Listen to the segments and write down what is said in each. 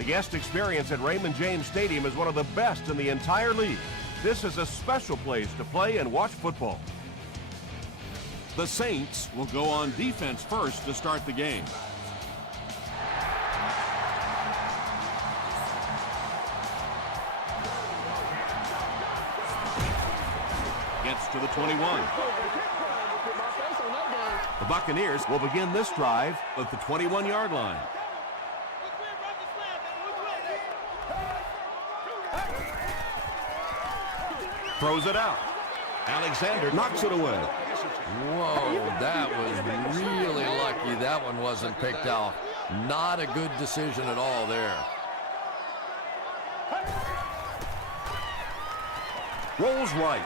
The guest experience at Raymond James Stadium is one of the best in the entire league. This is a special place to play and watch football. The Saints will go on defense first to start the game. Gets to the 21. The Buccaneers will begin this drive at the 21-yard line. Throws it out. Alexander knocks it away. Whoa, that was really lucky that one wasn't picked off. Not a good decision at all there. Rolls right.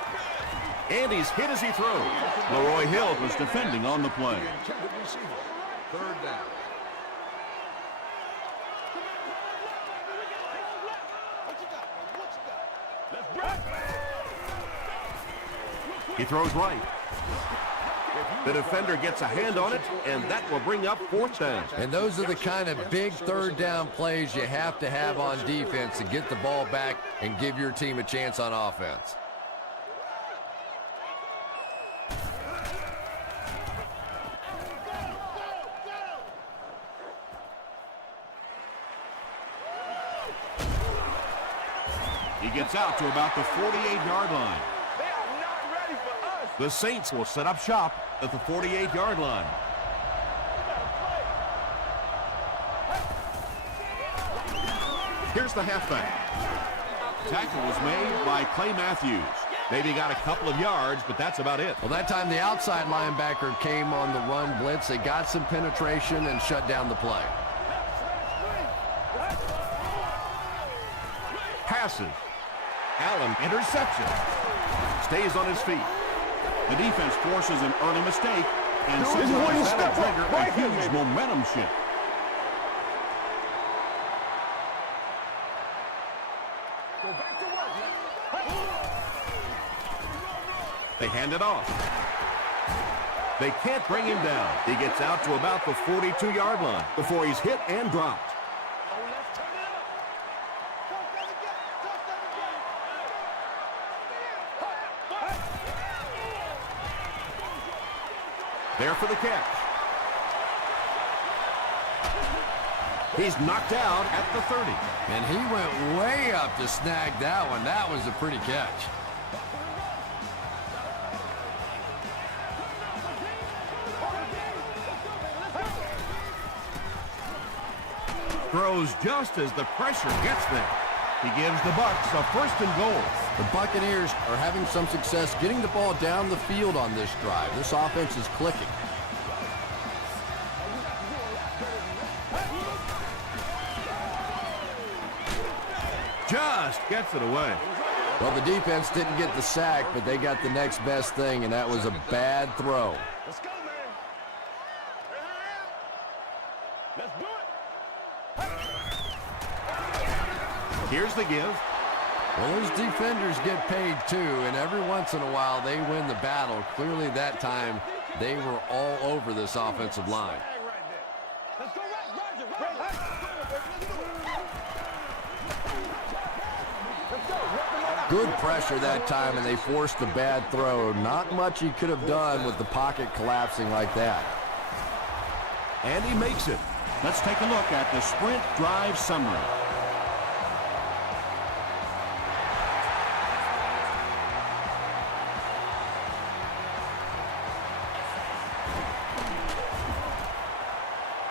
And he's hit as he throws. Leroy Hill was defending on the play. Third down. He throws right. The defender gets a hand on it, and that will bring up fourth down. And those are the kind of big third down plays you have to have on defense to get the ball back and give your team a chance on offense. He gets out to about the 48-yard line. The Saints will set up shop at the 48-yard line. Here's the halfback. Tackle was made by Clay Matthews. Maybe got a couple of yards, but that's about it. Well, that time the outside linebacker came on the run blitz. They got some penetration and shut down the play. Passes. Allen interception. Stays on his feet. The defense forces an early mistake and sends that trigger a huge momentum shift. They hand it off. They can't bring him down. He gets out to about the 42-yard line before he's hit and dropped. There for the catch. He's knocked out at the 30. And he went way up to snag that one. That was a pretty catch. Throws just as the pressure gets there. He gives the Bucs a first and goal. The Buccaneers are having some success getting the ball down the field on this drive. This offense is clicking. Just gets it away. Well, the defense didn't get the sack, but they got the next best thing, and that was a bad throw. Let's go, man. Let's do it. Here's the give. Well, those defenders get paid too, and every once in a while they win the battle. Clearly that time they were all over this offensive line. Good pressure that time, and they forced the bad throw. Not much he could have done with the pocket collapsing like that. And he makes it. Let's take a look at the sprint drive summary.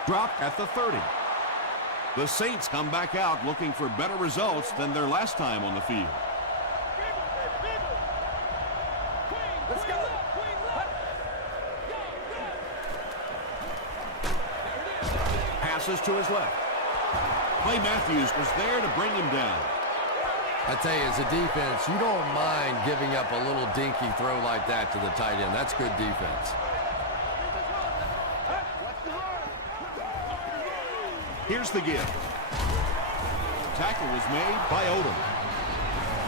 Dropped at the 30. The Saints come back out looking for better results than their last time on the field. Let's go. Passes to his left. Clay Matthews was there to bring him down. I tell you, as a defense, you don't mind giving up a little dinky throw like that to the tight end. That's good defense. Here's the give. Tackle was made by Odom.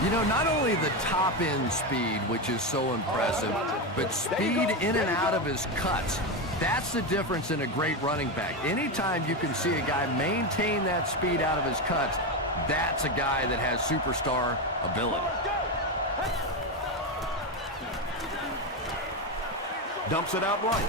You know, not only the top-end speed, which is so impressive, but speed in and out of his cuts. That's the difference in a great running back. Anytime you can see a guy maintain that speed out of his cuts, that's a guy that has superstar ability. Dumps it out right.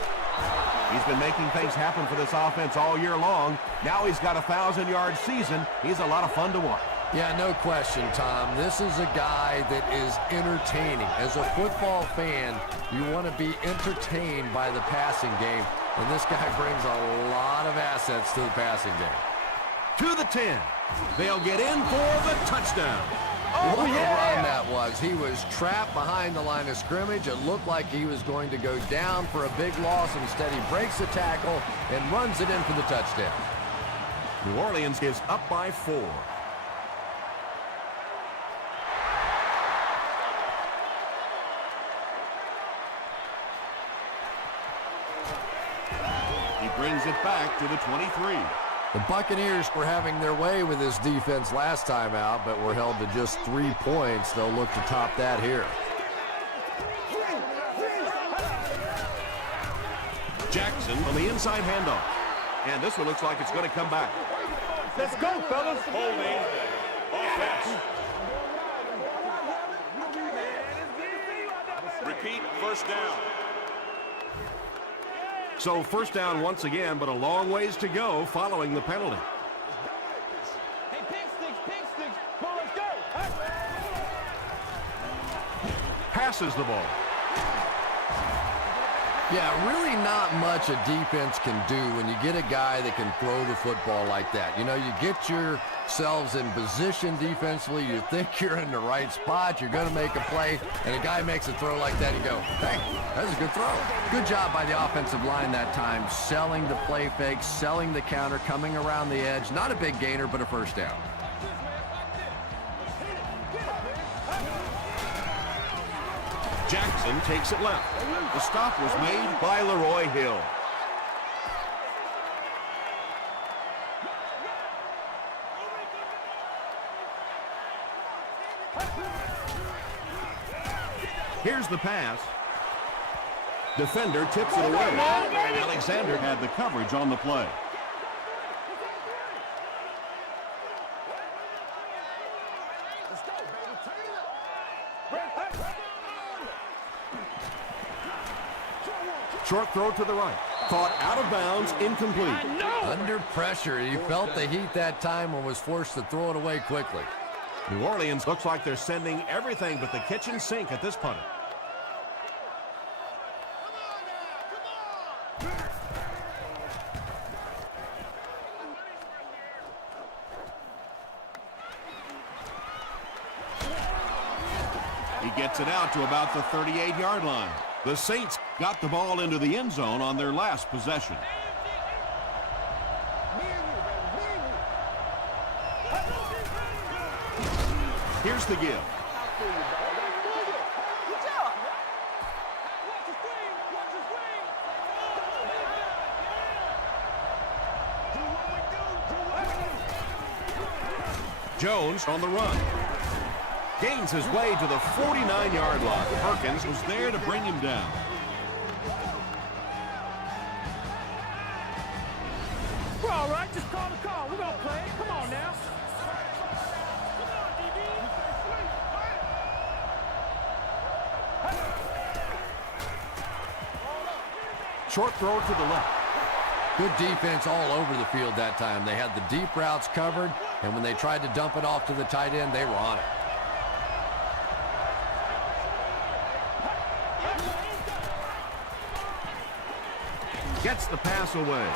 He's been making things happen for this offense all year long. Now he's got a 1,000-yard season. He's a lot of fun to watch. Yeah, no question, Tom. This is a guy that is entertaining. As a football fan, you want to be entertained by the passing game, and this guy brings a lot of assets to the passing game. To the 10. They'll get in for the touchdown. What a run that was. He was trapped behind the line of scrimmage. It looked like he was going to go down for a big loss. Instead, he breaks the tackle and runs it in for the touchdown. New Orleans is up by 4. He brings it back to the 23. The Buccaneers were having their way with this defense last time out, but were held to just 3 points. They'll look to top that here. Jackson on the inside handoff. And this one looks like it's going to come back. Let's go, fellas. Holding. Offense. Repeat, first down. So first down once again, but a long ways to go following the penalty. Hey, pig sticks. Come on, let's go. Passes the ball. Yeah, really not much a defense can do when you get a guy that can throw the football like that. You know, you get yourselves in position defensively, you think you're in the right spot, you're going to make a play, and a guy makes a throw like that, you go, hey, that's a good throw. Good job by the offensive line that time, selling the play fake, selling the counter, coming around the edge. Not a big gainer, but a first down. Jackson takes it left. The stop was made by Leroy Hill. Here's the pass. Defender tips it away. Alexander Had the coverage on the play. short throw to the right. Caught out of bounds, incomplete. Under pressure, he felt the heat that time and was forced to throw it away quickly. New Orleans looks like they're sending everything but the kitchen sink at this punt. He gets it out to about the 38-yard line. The Saints got the ball into the end zone on their last possession. Here's the give. Jones on the run. Gains his way to the 49-yard line. Perkins was there to bring him down. We're all right. Just call the call. We're going to play. Come on now. Short throw to the left. Good defense all over the field that time. They had the deep routes covered, and when they tried to dump it off to the tight end, they were on it. Gets the pass away.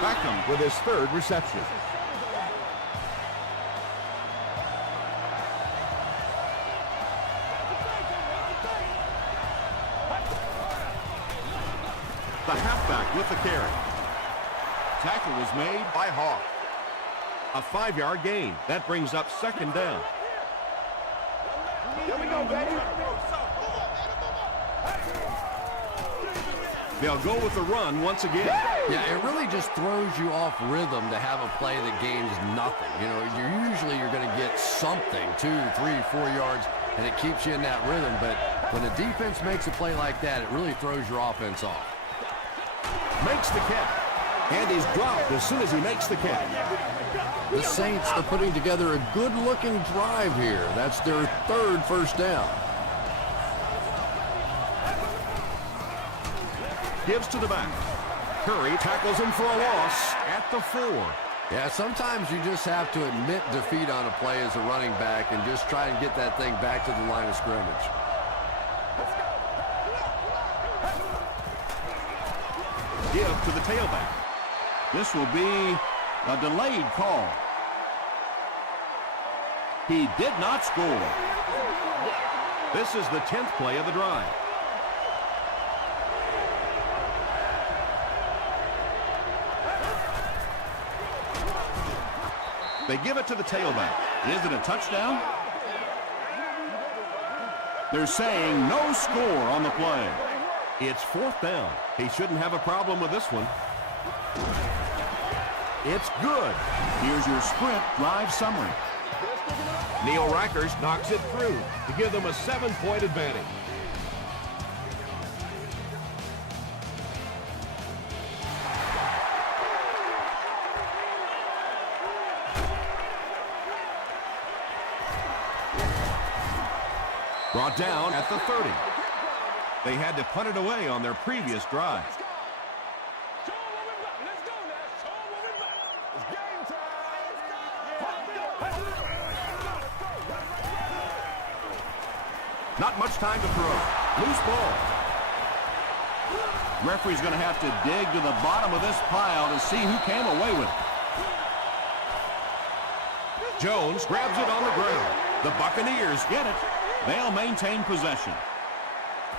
Beckham with his third reception. The halfback with the carry. Tackle was made by Hawk. A 5-yard gain. That brings up second down. Here we go, baby. They'll go with the run once again. Yeah, it really just throws you off rhythm to have a play that gains nothing. You know, you're going to get something, 2, 3, 4 yards and it keeps you in that rhythm. But when the defense makes a play like that, it really throws your offense off. Makes the catch. And he's dropped as soon as he makes the catch. The Saints are putting together a good-looking drive here. That's their third first down. Gives to the back. Curry tackles him for a loss at the 4. Yeah, sometimes you just have to admit defeat on a play as a running back and just try and get that thing back to the line of scrimmage. Give to the tailback. This will be a delayed call. He did not score. This is the 10th play of the drive. They give it to the tailback. Is it a touchdown? They're saying no score on the play. It's 4th down. He shouldn't have a problem with this one. It's good. Here's your sprint drive summary. Neil Rackers knocks it through to give them a 7-point advantage. Brought down at the 30. They had to punt it away on their previous drive. Not much time to throw. Loose ball. Referee's going to have to dig to the bottom of this pile to see who came away with it. Jones grabs it on the ground. The Buccaneers Get it. They'll maintain possession.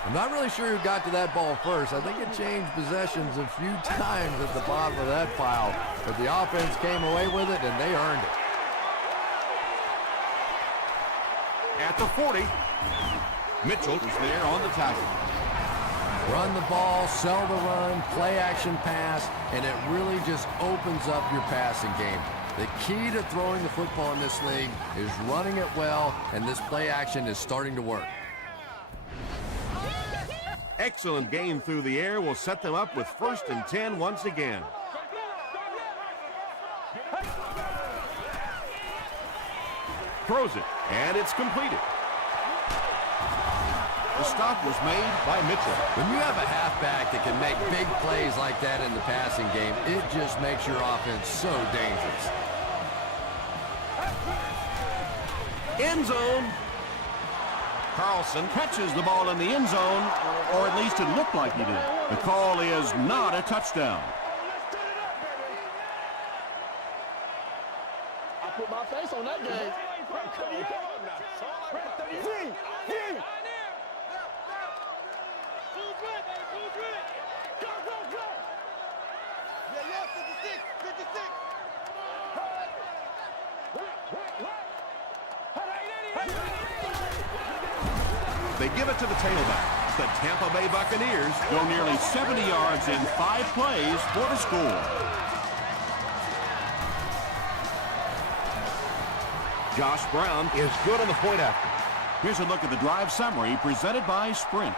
I'm not really sure who got to that ball first. I think it changed possessions a few times at the bottom of that pile. But the offense came away with it, and they earned it. at the 40. Mitchell is there on the tackle. Run the ball, sell the run, play action pass, and it really just opens up your passing game. The key to throwing the football in this league is running it well, and this play action is starting to work. Excellent game through the air will set them up with 1st and 10 once again. Throws it, and it's completed. The stop was made by Mitchell. When you have a halfback that can make big plays like that in the passing game, it just makes your offense so dangerous. End zone. Carlson catches the ball in the end zone, or at least it looked like he did. The call is not a touchdown. I put my face on that game. They give it to the tailback. The Tampa Bay Buccaneers Go nearly 70 yards in 5 plays for the score. Josh Brown is good on the point after. Here's a look at the drive summary presented by Sprint.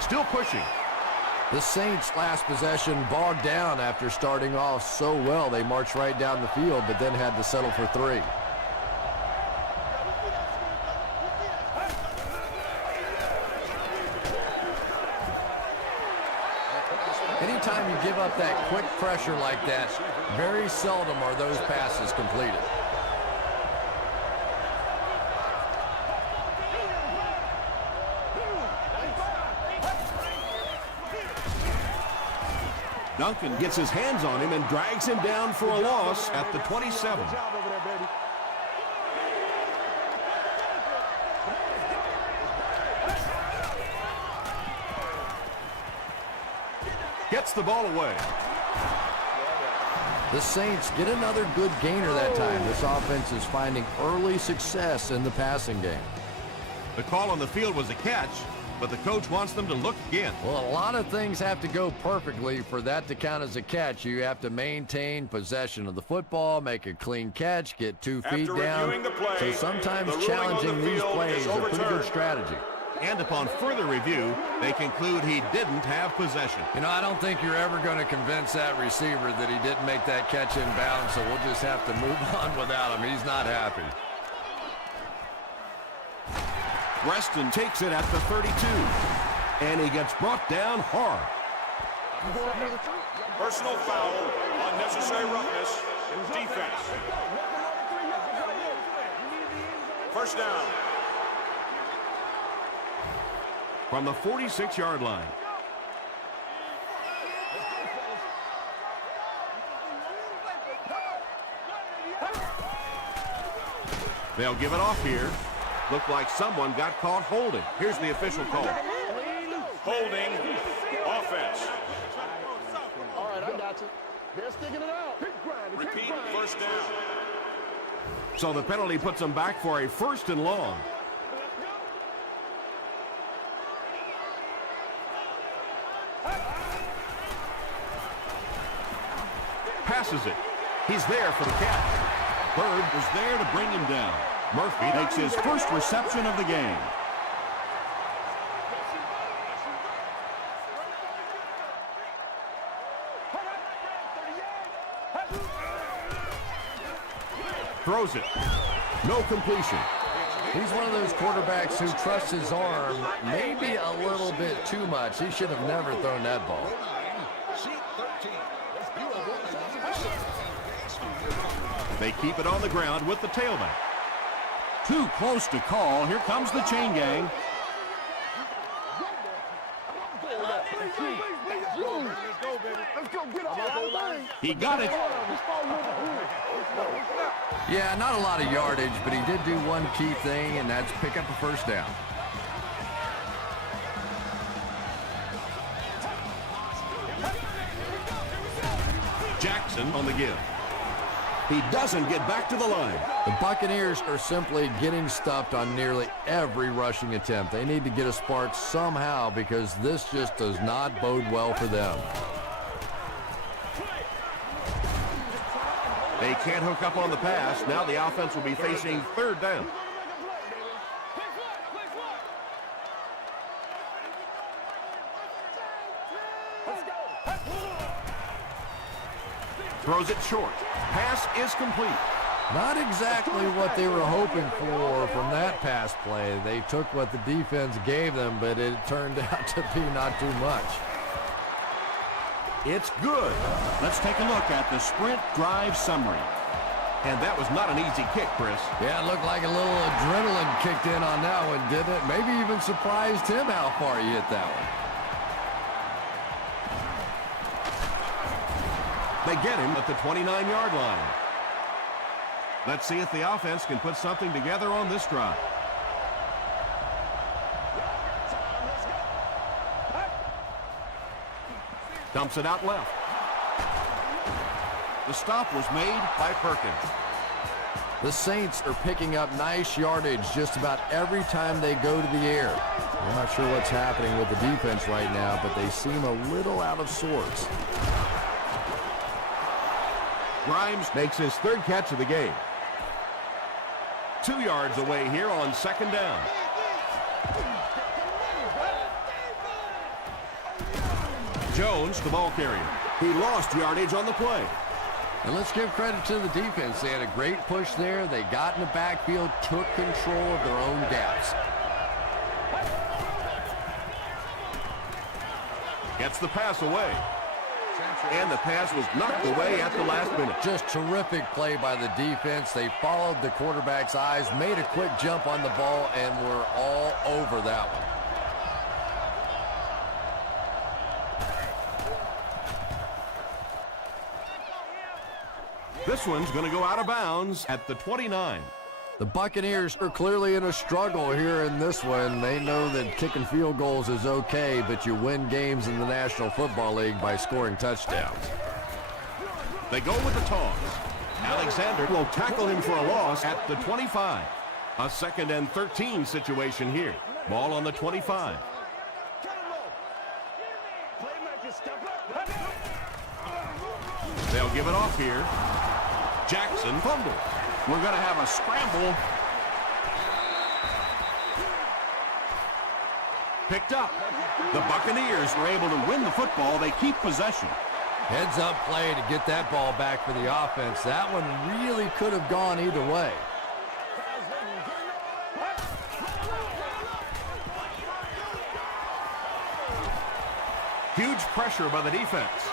Still pushing. The Saints' last possession bogged down after starting off so well. They marched right down the field, but then had to settle for 3. Anytime you give up that quick pressure like that, very seldom are those passes completed. Duncan gets his hands on him and drags him down for a loss at the 27. Gets the ball away. The Saints get another good gainer that time. This offense is finding early success in the passing game. The call on the field was a catch. but the coach wants them to look again. Well, a lot of things have to go perfectly for that to count as a catch. You have to maintain possession of the football, make a clean catch, get 2 feet down. So sometimes challenging these plays is a pretty good strategy. And upon further review, they conclude he didn't have possession. You know, I don't think you're ever going to convince that receiver that he didn't make that catch in bounds, so we'll just have to move on without him. He's not happy. Reston takes it at the 32, and he gets brought down hard. Personal foul, unnecessary roughness, defense. First down. From the 46-yard line. They'll give it off here. Looked like someone got caught holding. Here's the official call. Holding, offense. All right, I got you. They're sticking it out. Repeat, first down. So the penalty puts them back for a 1st and long. Passes it. He's there for the catch. Bird was there to bring him down. Murphy makes his first reception of the game. Throws it. No completion. He's one of those quarterbacks who trusts his arm maybe a little bit too much. He should have never thrown that ball. They keep it on the ground with the tailback. Too close to call. Here comes the chain gang. He got it. Yeah, not a lot of yardage, but he did do one key thing, and that's pick up a first down. Jackson on the give. He doesn't get back to the line. The Buccaneers are simply getting stuffed on nearly every rushing attempt. They need to get a spark somehow because this just does not bode well for them. They can't hook up on the pass. Now the offense will be facing 3rd down. Throws it short. Pass is complete. Not exactly what they were hoping for from that pass play. They took what the defense gave them, but it turned out to be not too much. It's good. Let's take a look at the sprint drive summary. And that was not an easy kick, Chris. Yeah, it looked like a little adrenaline kicked in on that one, didn't it? Maybe even surprised him how far he hit that one. They get him at the 29-yard line. Let's see if the offense can put something together on this drive. Dumps it out left. The stop was made by Perkins. The Saints are picking up nice yardage just about every time they go to the air. I'm not sure what's happening with the defense right now, but they seem a little out of sorts. Grimes makes his 3rd catch of the game. 2 yards away here on 2nd down. Jones, the ball carrier. He lost yardage on the play. And let's give credit to the defense. They had a great push there. They got in the backfield, took control of their own gaps. Gets the pass away. And the pass was knocked away at the last minute. Just terrific play by the defense. They followed the quarterback's eyes, made a quick jump on the ball, and were all over that one. This one's going to go out of bounds at the 29. The Buccaneers are clearly in a struggle here in this one. They know that kicking field goals is okay, but you win games in the National Football League by scoring touchdowns. They go with the toss. Alexander will tackle him for a loss at the 25. A 2nd and 13 situation here. Ball on the 25. They'll give it off here. Jackson fumbles. We're going to have a scramble. Picked up. The Buccaneers Were able to win the football. They keep possession. Heads up play to get that ball back for the offense. That one really could have gone either way. Huge pressure by the defense.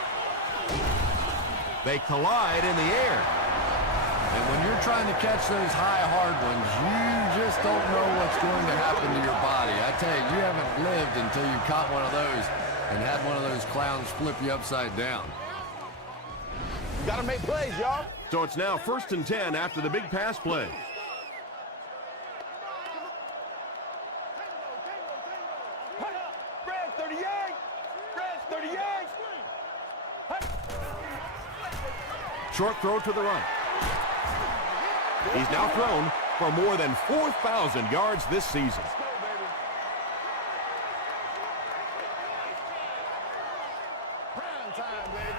They collide in the air. And when you're trying to catch those high, hard ones, you just don't know what's going to happen to your body. I tell you, you haven't lived until you caught one of those and had one of those clowns flip you upside down. Gotta make plays, y'all. So it's now 1st and 10 after the big pass play. Red 38. Red 38. Short throw to the right. He's now thrown for more than 4,000 yards this season. Prime time, baby.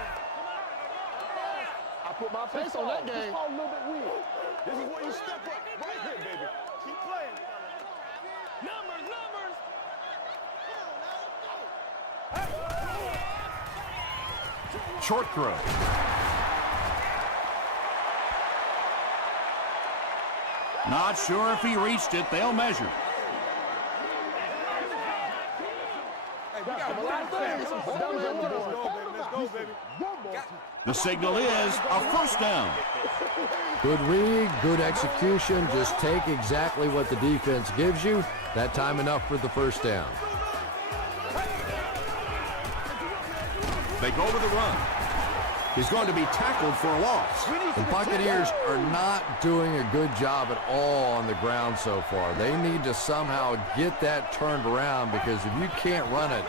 I put my face on that game. A little bit weird. This is where you step up. Right here, baby. Keep playing. Numbers, numbers. Short throw. Not sure if he reached it. They'll measure. Hey, we got a lot of things. Let's go, baby. The signal is a first down. Good read, good execution. Just take exactly what the defense gives you. That time enough for the first down. They go to the run. He's going to be tackled for a loss. The Buccaneers are not doing a good job at all on the ground so far. They need to somehow get that turned around, because if you can't run it,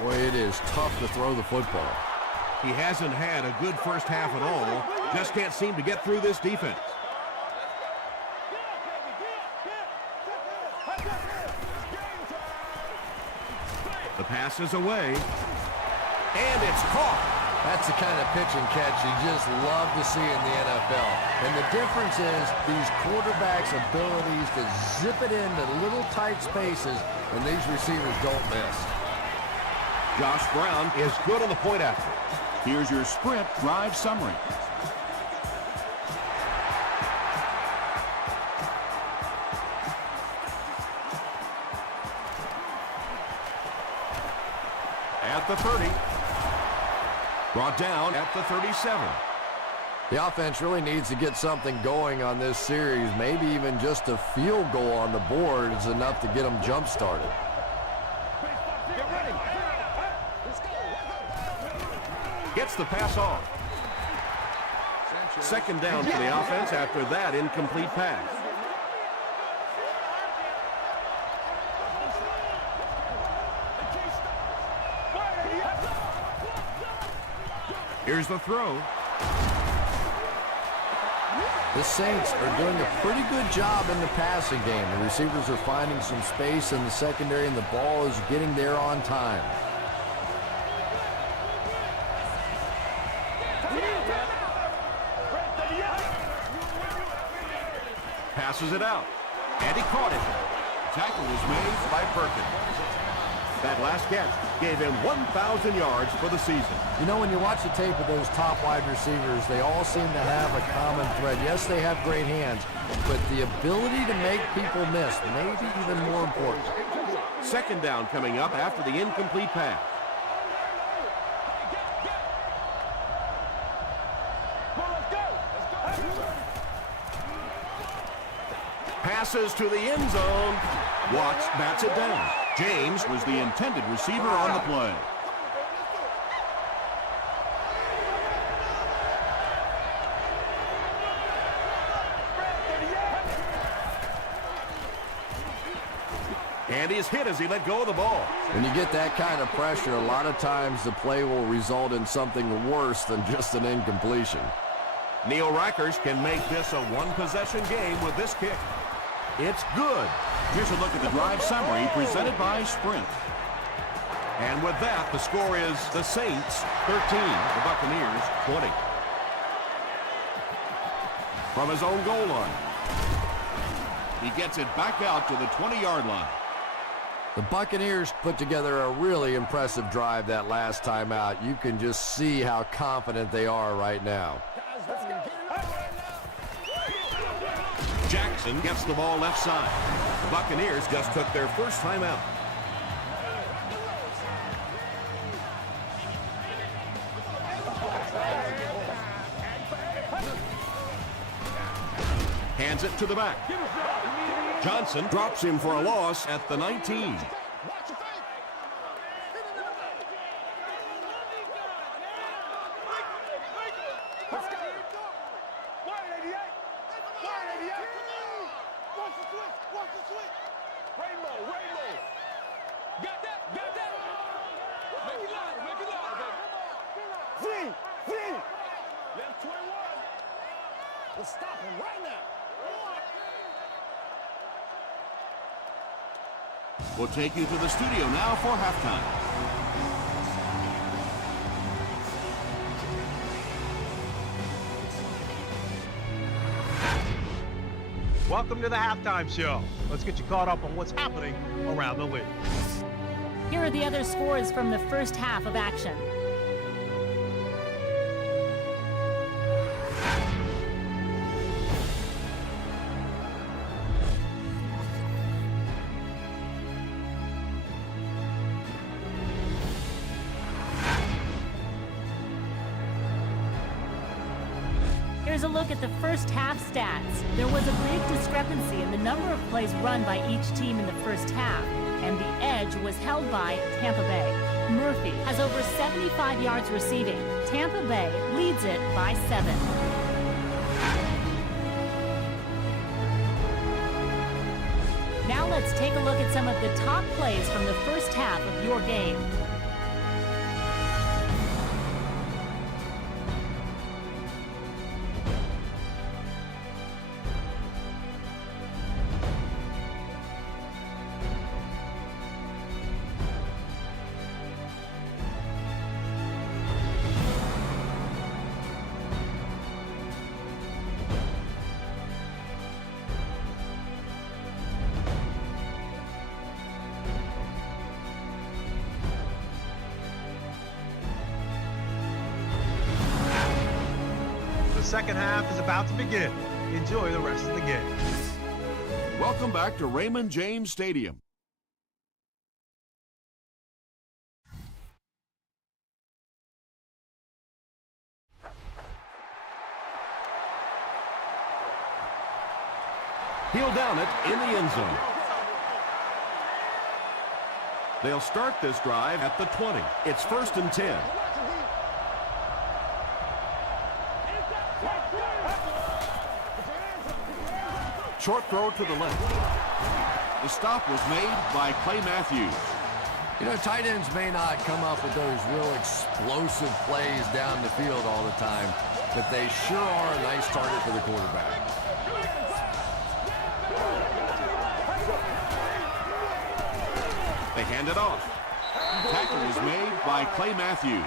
boy, it is tough to throw the football. He hasn't had a good first half at all. Just can't seem to get through this defense. The pass is away. And it's caught. That's the kind of pitch and catch you just love to see in the NFL. And the difference is these quarterbacks' abilities to zip it into little tight spaces, and these receivers don't miss. Josh Brown is good on the point after. Here's your sprint drive summary. At the 30. Brought down at the 37. The offense really needs to get something going on this series. Maybe even just a field goal on the board is enough to get them jump-started. Get ready. Gets the pass off. Second down for the offense after that incomplete pass. Here's the throw. The Saints are doing a pretty good job in the passing game. The receivers are finding some space in the secondary, and the ball is getting there on time. Passes it out. And he caught it. Tackle was made by Perkins. That last catch gave him 1,000 yards for the season. You know, when you watch the tape of those top wide receivers, they all seem to have a common thread. Yes, they have great hands, but the ability to make people miss may be even more important. Second down coming up after the incomplete pass. Passes to the end zone. Watts bats it down. James was the intended receiver on the play. And he's hit as he let go of the ball. When you get that kind of pressure, a lot of times the play will result in something worse than just an incompletion. Neil Reichers can make this a one-possession game with this kick. It's good. Here's a look at the drive summary presented by Sprint. And with that, the score is the Saints 13, the Buccaneers 20. from his own goal line. He gets it back out to the 20-yard line. The Buccaneers put together a really impressive drive that last time out. You can just see how confident they are right now. Jackson gets the ball left side. The Buccaneers just took their first time out. Hands it to the back. Johnson drops him for a loss at the 19. Let's stop him right now. We'll take you to the studio now for halftime. Welcome to the halftime show. Let's get you caught up on what's happening around the league. Here are the other scores from the first half of action. Here's a look at the first half stats. There was a big discrepancy in the number of plays run by each team in the first half, and the edge was held by Tampa Bay. Murphy has over 75 yards receiving. Tampa Bay leads it by 7. Now let's take a look at some of the top plays from the first half of your game. The second half is about to begin. Enjoy the rest of the game. Welcome back to Raymond James Stadium. He'll down it in the end zone. They'll start this drive at the 20. It's 1st and 10. Short throw to the left. The stop was made by Clay Matthews. You know, tight ends may not come up with those real explosive plays down the field all the time, but they sure are a nice target for the quarterback. They hand it off. Tackle is made by Clay Matthews.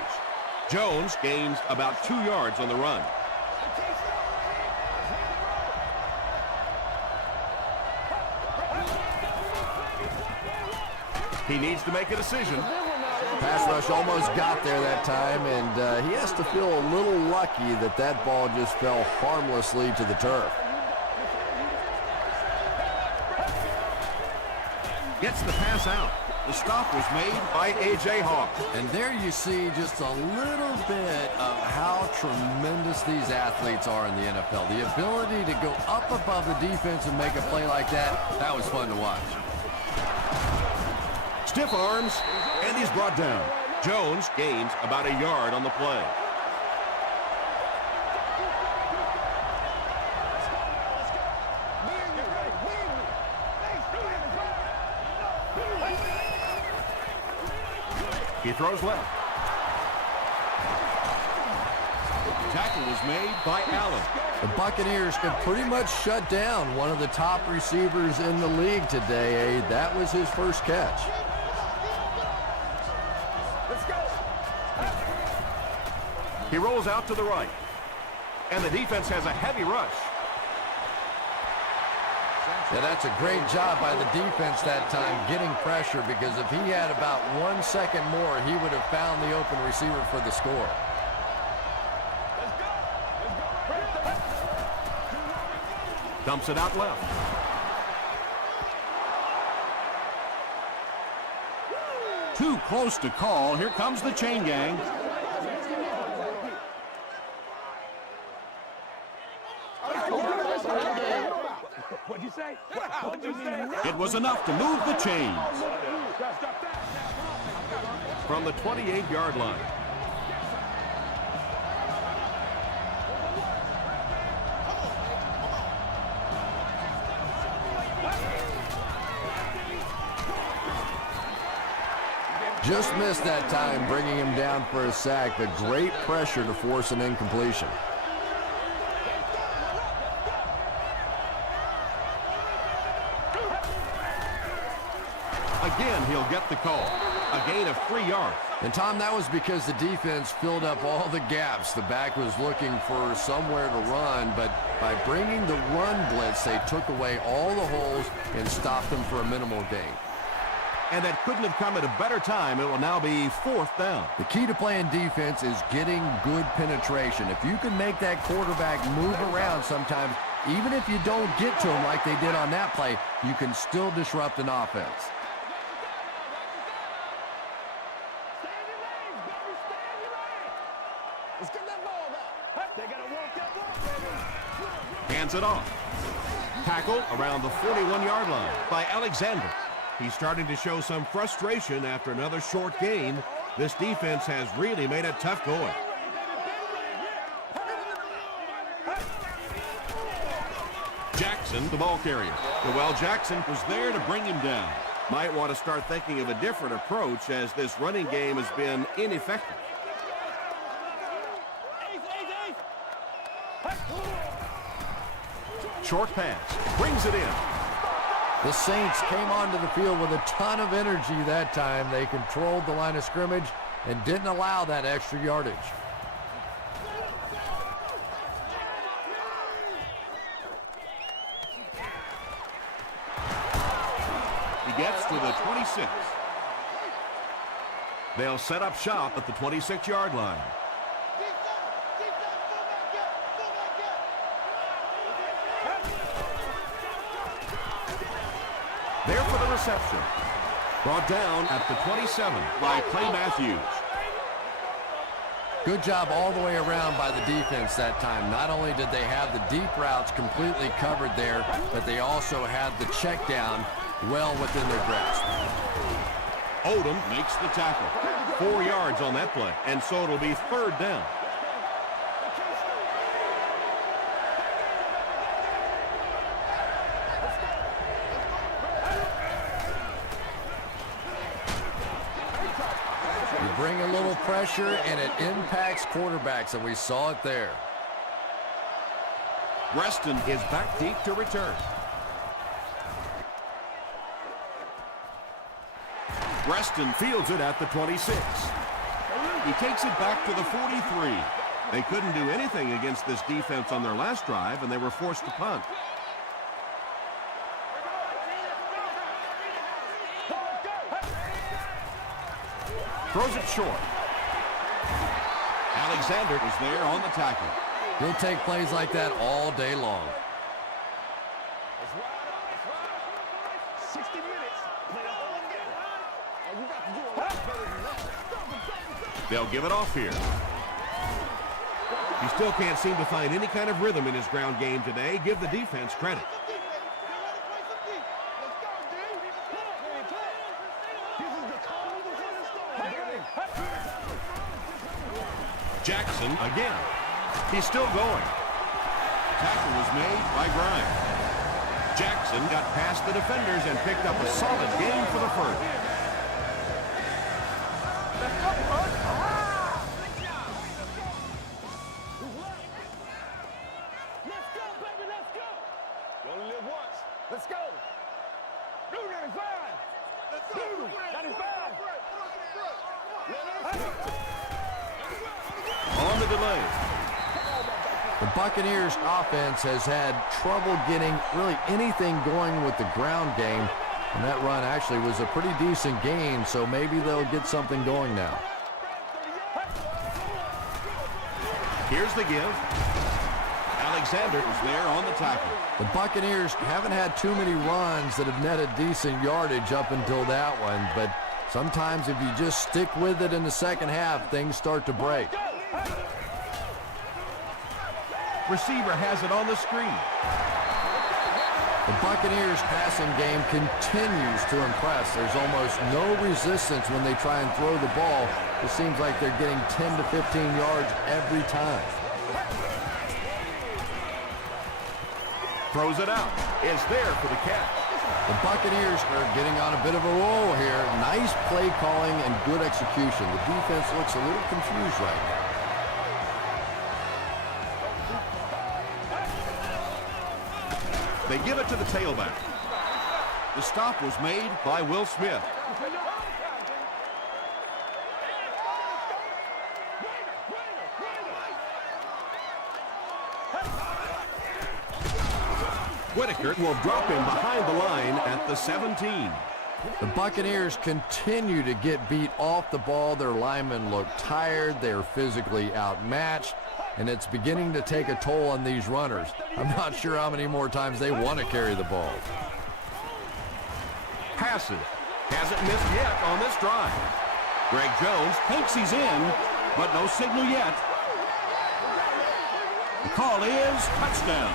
Jones gains about 2 yards on the run. He needs to make a decision. Pass rush almost got there that time, and he has to feel a little lucky that that ball just fell harmlessly to the turf. Gets the pass out. The stop was made by A.J. Hawk. And there you see just a little bit of how tremendous these athletes are in the NFL. The ability to go up above the defense and make a play like that was fun to watch. Stiff arms, and he's brought down. Jones gains about a yard on the play. He throws left. Tackle was made by Allen. The Buccaneers could pretty much shut down one of the top receivers in the league today. That was his first catch. He rolls out to the right. And the defense has a heavy rush. Yeah, that's a great job by the defense that time, getting pressure, because if he had about 1 second more, he would have found the open receiver for the score. Dumps it out left. Too close to call. Here comes the chain gang. What'd you say? What'd you say? It was enough to move the chains. From the 28-yard line. Just missed that time, bringing him down for a sack, but great pressure to force an incompletion. Again, he'll get the call. A gain of 3 yards. And, Tom, that was because the defense filled up all the gaps. The back was looking for somewhere to run, but by bringing the run blitz, they took away all the holes and stopped them for a minimal gain. And that couldn't have come at a better time. It will now be 4th down. The key to playing defense is getting good penetration. If you can make that quarterback move around sometimes, even if you don't get to him like they did on that play, you can still disrupt an offense. Let's get that ball back. They gotta walk that walk, baby. Hands it off. Tackle around the 41-yard line by Alexander. He's starting to show some frustration after another short gain. This defense has really made it tough going. Jackson, the ball carrier. Well, Jackson was there to bring him down. Might want to start thinking of a different approach as this running game has been ineffective. Short pass. Brings it in. The Saints came onto the field with a ton of energy that time. They controlled the line of scrimmage and didn't allow that extra yardage. He gets to the 26. They'll set up shop at the 26-yard line. There for the reception. Brought down at the 27 by Clay Matthews. Good job all the way around by the defense that time. Not only did they have the deep routes completely covered there, but they also had the check down well within their grasp. Odom makes the tackle. 4 yards on that play, and so it'll be 3rd down. Bring a little pressure, and it impacts quarterbacks, and we saw it there. Reston is back deep to return. Reston fields it at the 26. He takes it back to the 43. They couldn't do anything against this defense on their last drive, and they were forced to punt. Throws it short. Alexander was there on the tackle. He'll take plays like that all day long. 60 minutes. Play the whole game. You got to do a lot better than that. They'll give it off here. He still can't seem to find any kind of rhythm in his ground game today. Give the defense credit. Jackson again. He's still going. Tackle was made by Grimes. Jackson got past the defenders and picked up a solid gain for the first. Let's go, baby, let's go. You only live once. Let's go. Blue 95. Blue 95. On the delay. The Buccaneers offense has had trouble getting really anything going with the ground game, and that run actually was a pretty decent gain, so maybe they'll get something going now. Here's the give. Alexander is there on the tackle. The Buccaneers haven't had too many runs that have netted decent yardage up until that one, but sometimes if you just stick with it in the second half, things start to break. Receiver has it on the screen. The Buccaneers passing game continues to impress. There's almost no resistance when they try and throw the ball. It seems like they're getting 10 to 15 yards every time. Throws it out. It's there for the catch. The Buccaneers are getting on a bit of a roll here. Nice play calling and good execution. The defense looks a little confused right now. They give it to the tailback. The stop was made by Will Smith. Whitaker will drop him behind the line at the 17. The Buccaneers continue to get beat off the ball. Their linemen look tired. They're physically outmatched, and it's beginning to take a toll on these runners. I'm not sure how many more times they want to carry the ball. Passes. Hasn't missed yet on this drive. Greg Jones thinks he's in, but no signal yet. The call is touchdown.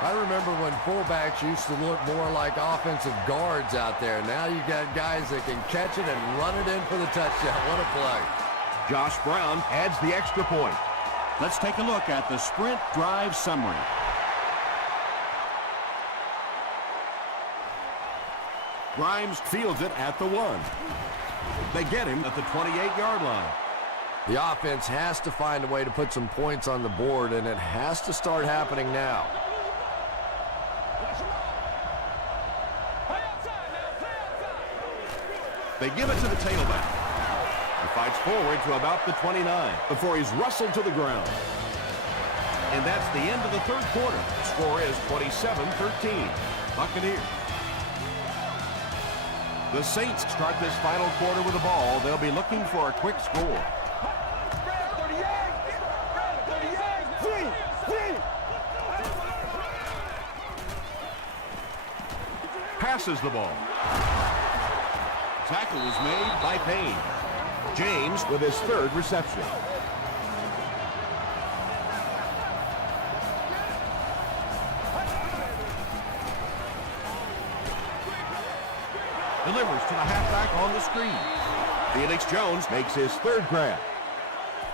I remember when fullbacks used to look more like offensive guards out there. Now you got guys that can catch it and run it in for the touchdown. What a play. Josh Brown adds the extra point. Let's take a look at the sprint drive summary. Grimes fields it at the 1. They get him at the 28-yard line. The offense has to find a way to put some points on the board, and it has to start happening now. They give it to the tailback. He fights forward to about the 29 before he's wrestled to the ground. And that's the end of the third quarter. Score is 27-13. Buccaneers. The Saints start this final quarter with the ball. They'll be looking for a quick score. Passes the ball. Tackle was made by Payne. James with his third reception. Delivers to the halfback on the screen. Felix Jones makes his third grab.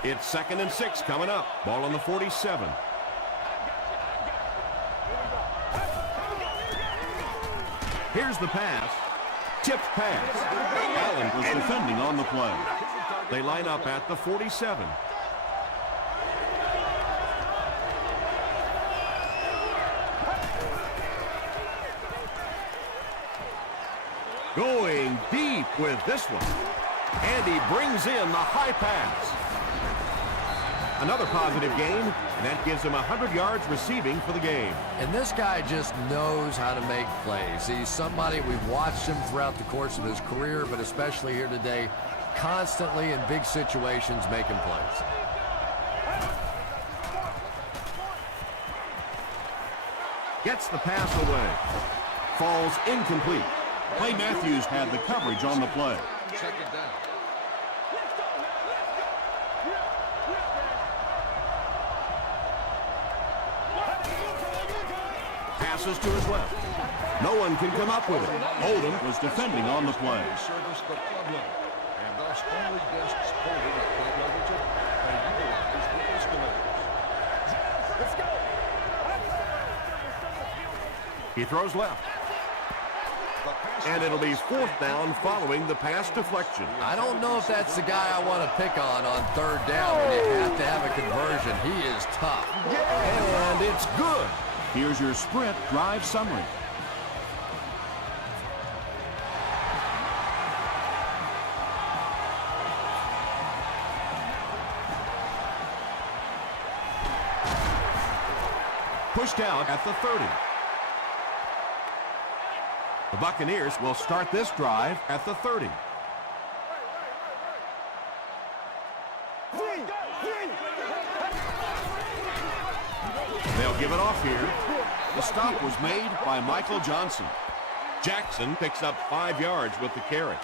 It's 2nd and 6 coming up. Ball on the 47. Here's the pass. Tipped pass. Allen was defending on the play. They line up at the 47. Going deep with this one. And he brings in the high pass. Another positive gain, and that gives him 100 yards receiving for the game. And this guy just knows how to make plays. He's somebody, we've watched him throughout the course of his career, but especially here today, constantly in big situations making plays. Gets the pass away. Falls incomplete. Clay Matthews had the coverage on the play. Second down. Passes to his left. No one can come up with it. Oldham was defending on the play. Service the club level, and thus only guests holding a club level ticket may utilize the escalators. Let's go. He throws left. And it'll be 4th down following the pass deflection. I don't know if that's the guy I want to pick on 3rd down when you have to have a conversion. He is tough. And it's good. Here's your sprint drive summary. Pushed out at the 30. The Buccaneers will start this drive at the 30. They'll give it off here. The stop was made by Michael Johnson. Jackson picks up 5 yards with the carry.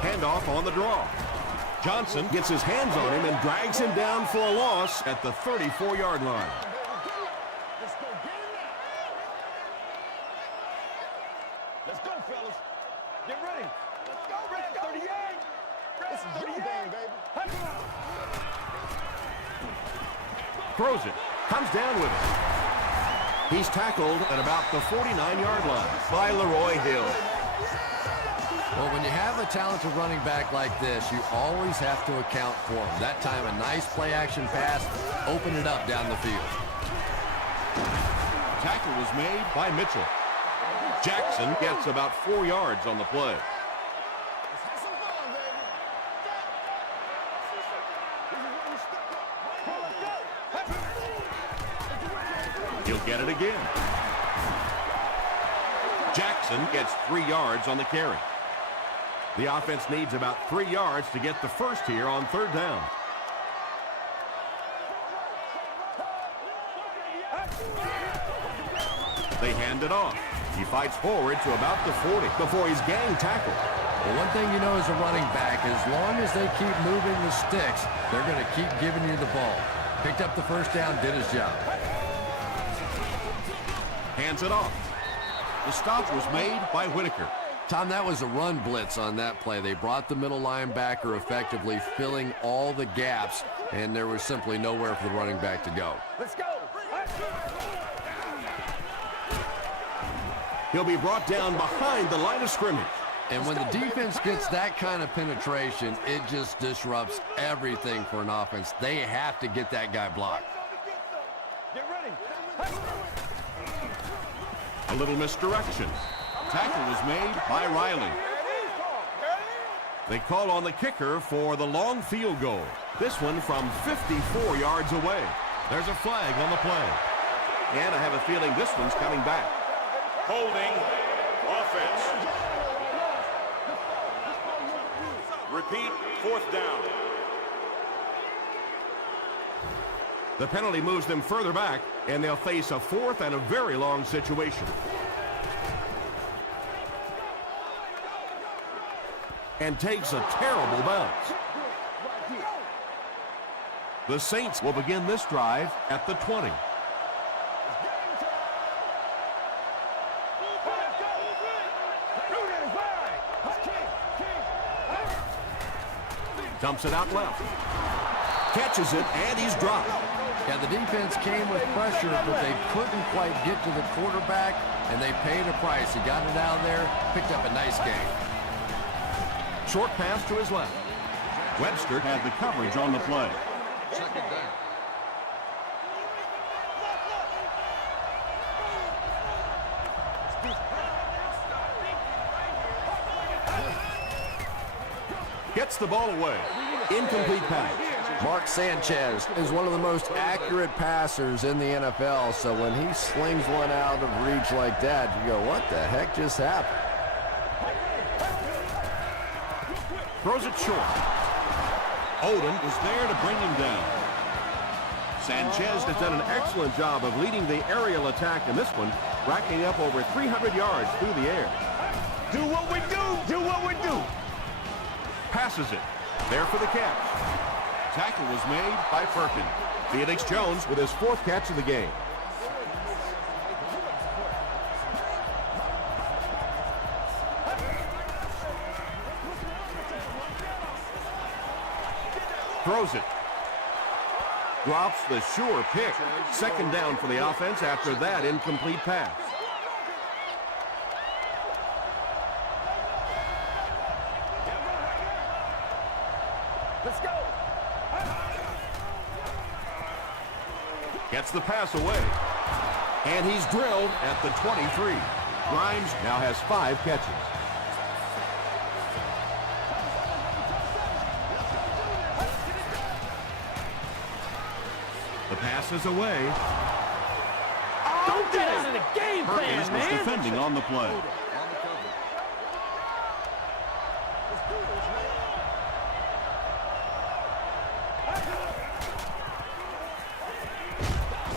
Handoff on the draw. Johnson gets his hands on him and drags him down for a loss at the 34-yard line. Let's go, fellas. Get ready. Let's go, Red 38. This is your game, baby. Throws it. Comes down with it. He's tackled at about the 49-yard line by Leroy Hill. Well, when you have a talented running back like this, you always have to account for him. That time, a nice play-action pass opened it up down the field. Tackle was made by Mitchell. Jackson gets about 4 yards on the play. He'll get it again. Jackson gets 3 yards on the carry. The offense needs about 3 yards to get the first here on 3rd down. They hand it off. He fights forward to about the 40 before he's gang tackled. Well, one thing you know as a running back, as long as they keep moving the sticks, they're going to keep giving you the ball. Picked up the first down, did his job. Hands it off. The stop was made by Whitaker. Tom, that was a run blitz on that play. They brought the middle linebacker effectively, filling all the gaps, and there was simply nowhere for the running back to go. Let's go. He'll be brought down behind the line of scrimmage. And when the defense gets that kind of penetration, it just disrupts everything for an offense. They have to get that guy blocked. Get ready. A little misdirection. Tackle was made by Riley. They call on the kicker for the long field goal. This one from 54 yards away. There's a flag on the play. And I have a feeling this one's coming back. Holding offense. Repeat, 4th down. The penalty moves them further back, and they'll face a 4th and a very long situation. And takes a terrible bounce. The Saints will begin this drive at the 20. Dumps it out left. Catches it, and he's dropped. Yeah, the defense came with pressure, but they couldn't quite get to the quarterback, and they paid a price. He got it out of there, picked up a nice game. Short pass to his left. Webster had the coverage on the play. 2nd down. Gets the ball away. Incomplete pass. Mark Sanchez is one of the most accurate passers in the NFL, so when he slings one out of reach like that, you go, what the heck just happened? Throws it short. Odom was there to bring him down. Sanchez has done an excellent job of leading the aerial attack in this one, racking up over 300 yards through the air. Do what we do. Do what we do. Passes it. There for the catch. Tackle was made by Perkins. Felix Jones with his 4th catch of the game. Throws it. Drops the sure pick. 2nd down for the offense after that incomplete pass. Let's go. Gets the pass away. And he's drilled at the 23. Grimes now has 5 catches. The pass is away. Don't get out of the game Perkins plan, was man. defending on the play. On the cover.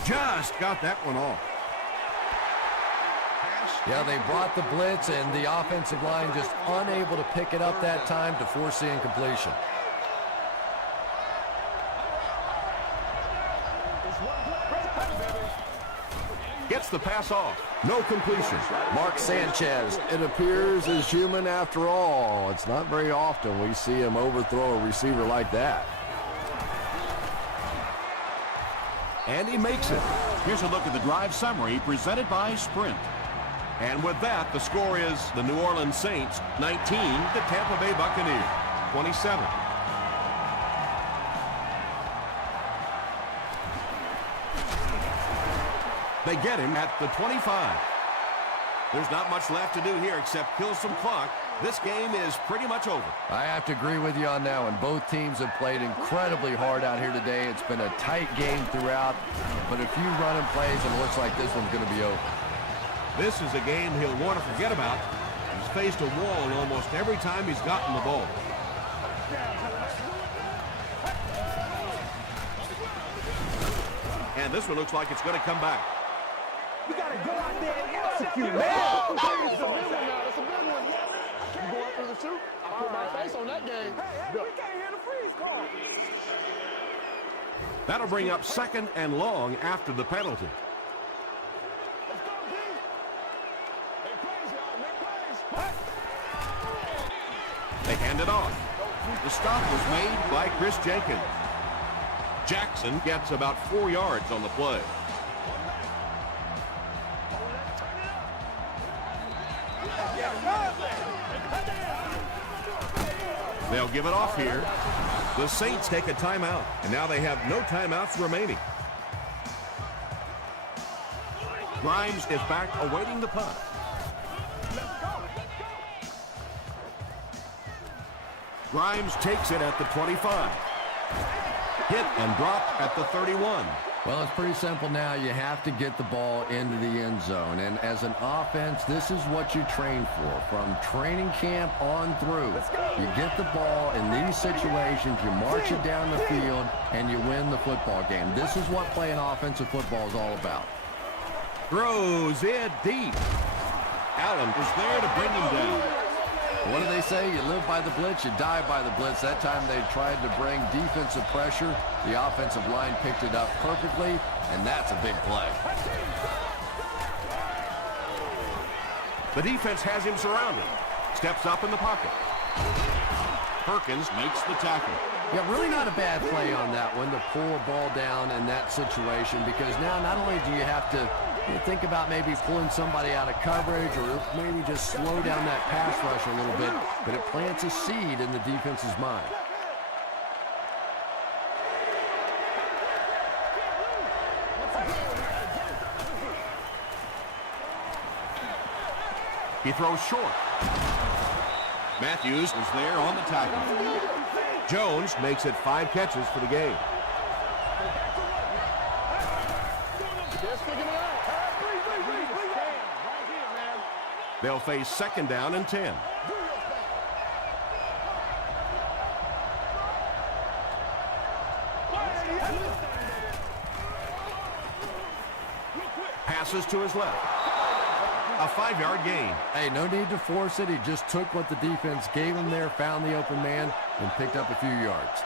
Just got that one off. Yeah, they brought the blitz, and the offensive line just unable to pick it up that time to force the incompletion. Gets the pass off. No completion. Mark Sanchez, it appears, is human after all. It's not very often we see him overthrow a receiver like that. And he makes it. Here's a look at the drive summary presented by Sprint. And with that, the score is the New Orleans Saints 19, the Tampa Bay Buccaneers 27. They get him at the 25. There's not much left to do here except kill some clock. This game is pretty much over. I have to agree with you on that one. Both teams have played incredibly hard out here today. It's been a tight game throughout, but a few running plays, and it looks like this one's going to be over. This is a game he'll want to forget about. He's faced a wall almost every time he's gotten the ball. And this one looks like it's going to come back. You gotta go out there and execute, man. It's a big one now. It's a big one. You go up through the shoot. I put my face on that game. Hey, we can't hear the freeze call. That'll bring up 2nd and long after the penalty. Let's go, D. Make plays, y'all. Make plays. They hand it off. The stop was made by Chris Jenkins. Jackson gets about 4 yards on the play. They'll give it off here. The Saints take a timeout, and now they have no timeouts remaining. Grimes is back awaiting the punt. Grimes takes it at the 25. Hit and drop at the 31. Well, it's pretty simple now. You have to get the ball into the end zone. And as an offense, this is what you train for. From training camp on through, you get the ball in these situations, you march it down the field, and you win the football game. This is what playing offensive football is all about. Throws it deep. Allen is there to bring him down. What do they say? You live by the blitz, you die by the blitz. That time they tried to bring defensive pressure. The offensive line picked it up perfectly, and that's a big play. The defense has him surrounded. Steps up in the pocket. Perkins makes the tackle. Yeah, really not a bad play on that one to pull a ball down in that situation, because now not only do you have to think about maybe pulling somebody out of coverage or maybe just slow down that pass rush a little bit, but it plants a seed in the defense's mind. He throws short. Matthews is there on the tackle. Jones makes it 5 catches for the game. They'll face 2nd down and 10. Passes to his left. A 5-yard gain. Hey, no need to force it. He just took what the defense gave him there, found the open man, and picked up a few yards.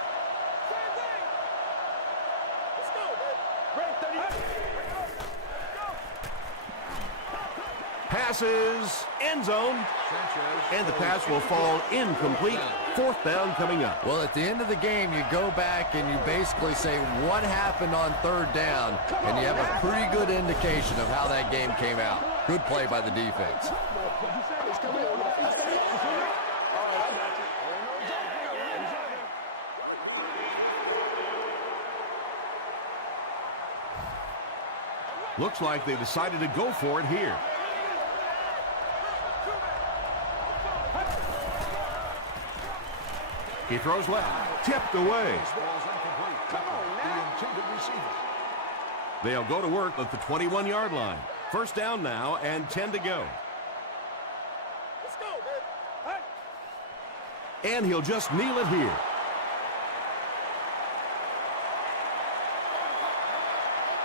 Passes, end zone, and the pass will fall incomplete. 4th down coming up. Well, at the end of the game, you go back and you basically say what happened on 3rd down, and you have a pretty good indication of how that game came out. Good play by the defense. Looks like they decided to go for it here. He throws left, tipped away. They'll go to work at the 21-yard line. First down now and 10 to go. Let's go, man. Hey. And he'll just kneel it here.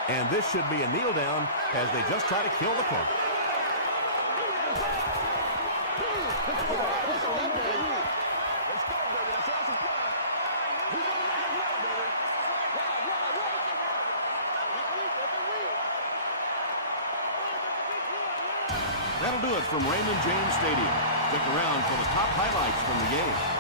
And this should be a kneel down as they just try to kill the clock. That'll do it from Raymond James Stadium. Stick around for the top highlights from the game.